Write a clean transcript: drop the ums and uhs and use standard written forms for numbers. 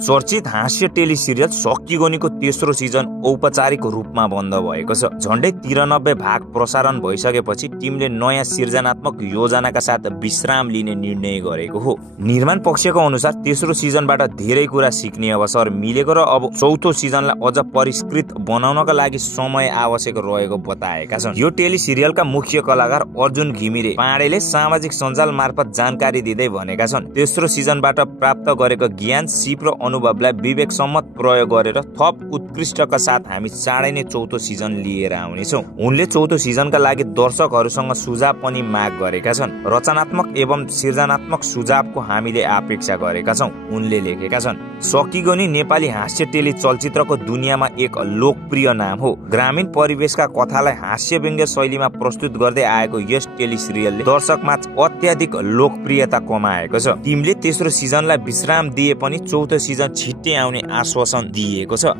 चर्चित हास्य tele serial सकिगोनीको तेस्रो सिजन औपचारिक रूपमा बन्द भएको छ। झण्डै 93 भाग प्रसारण भइसकेपछि टिमले नयाँ सृजनात्मक योजनाका साथ विश्राम लिने निर्णय गरेको हो। निर्माण पक्षको अनुसार तेस्रो सिजनबाट धेरै कुरा सिक्ने अवसर मिलेको र अब चौथो सिजनलाई अझ परिष्कृत बनाउनका लागि समय आवश्यक रहेको बताएका छन्। यो टेली सिरियलका मुख्य कलाकार अर्जुन घिमिरे पाण्डेले सामाजिक सञ्जाल मार्फत जानकारी दिँदै भनेका छन्, तेस्रो सिजनबाट प्राप्त गरेको ज्ञान, सिप र अनुभवलाई विवेकसम्मत प्रयोग गरेर थप उत्कृष्टका साथ हामी चाँडै नै चौथो सिजन लिएर आउनेछौँ। उनले चौथो सिजनका लागि दर्शकहरूसँग सुझाव पनि माग गरेका छन्। रचनात्मक एवं सृजनात्मक सुझावको हामीले अपेक्षा गरेका छौँ, उनले लेखेका छन्। सकिगोनी नेपाली हास्य टेली चलचित्रको दुनियाँमा एक लोकप्रिय नाम हो। ग्रामीण परिवेशका कथालाई हास्य व्यङ्ग्य शैलीमा प्रस्तुत गर्दै आएको यस टेली सिरियलले दर्शकमा अत्याधिक लोकप्रियता कमाएको छ। टिमले तेस्रो सिजनलाई विश्राम दिए पनि चौथो सिजन छिट्टै आउने आश्वासन दिएको छ।